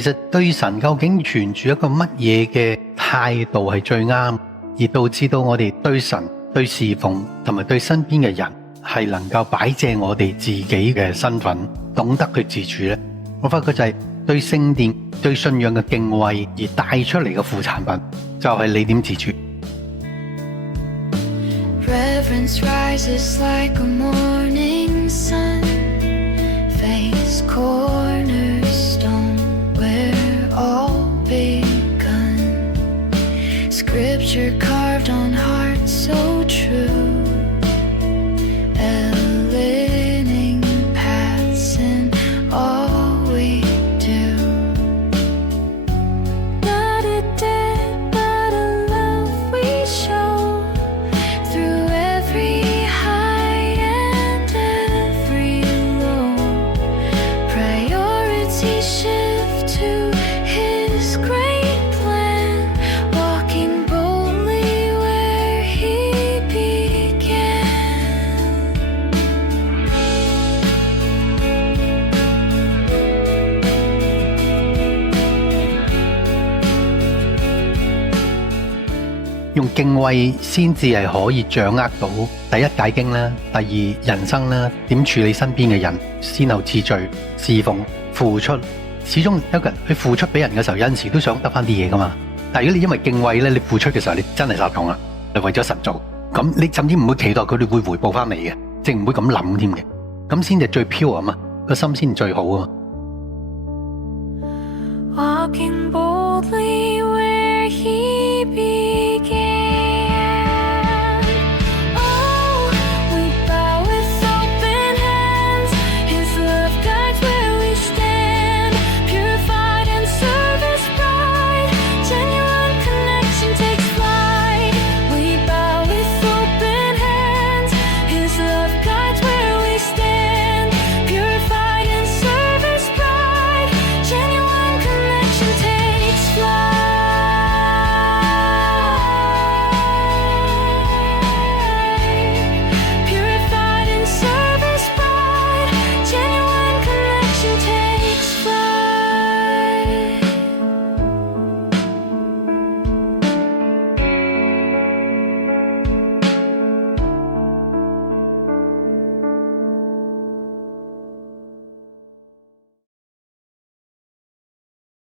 其實對神究竟存住一個乜嘢嘅態度係最啱，而導致到我哋對神、對侍奉同埋對身邊嘅人係能夠擺正我哋自己嘅身份，懂得去自處呢？我發覺就係對聖殿、對信仰嘅敬畏而帶出嚟嘅副產品，就係你點自處。Reverence rises like a morning sun, face cornerstone where all begun. Scripture carved on hearts so true, aligning paths in all we do. Not a debt, but a love we show through every high and every low. Priorities shift to His great plan, walking boldly where He began. 用敬畏先至係可以掌握到第一解經啦，第二人生啦，點處理身邊嘅人，先後次序、侍奉、付出。始終一個人去付出俾人嘅時候，有陣時都想得翻啲嘢噶嘛。但係如果你因為敬畏咧，你付出嘅時候，你真係撒種啦，你為咗神做，咁你甚至唔會期待佢哋會回報翻你嘅，即係唔會咁諗添嘅，咁先至最 pure 啊嘛，個心先最好啊嘛。